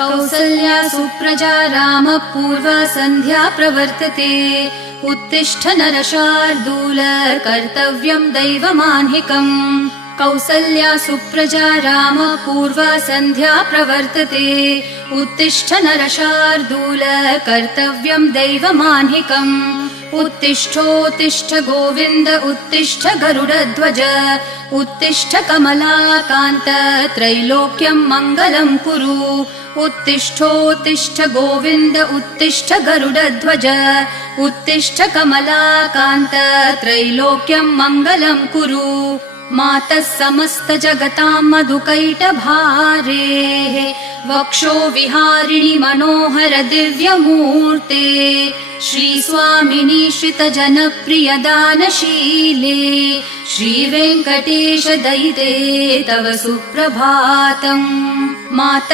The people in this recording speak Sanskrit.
कौसल्या सुप्रजा रामः पूर्वा सन्ध्या प्रवर्तते। उत्तिष्ठ नरशार्दूल कर्तव्यं दैवमान्हिकम्। कौसल्या सुप्रजा रामः पूर्वा सन्ध्या प्रवर्तते। उत्तिष्ठ नरशार्दूल कर्तव्यं दैवमान्हिकम्। उत्तिष्ठोत्तिष्ठ गोविन्द उत्तिष्ठ गरुडध्वज। उत्तिष्ठ कमलाकान्त त्रैलोक्यं मङ्गलं कुरु। उत्तिष्ठोत्तिष्ठ गोविन्द उत्तिष्ठ गरुडध्वज। उत्तिष्ठ कमलाकान्त त्रैलोक्यं मङ्गलं कुरु। मातः समस्त जगतां मधुकैटभारेः वक्षो विहारिणि मनोहर दिव्यमूर्ते। श्रीस्वामिनि श्रितजनप्रिय दानशीले श्रीवेङ्कटेश दयिते तव सुप्रभातम्। मातः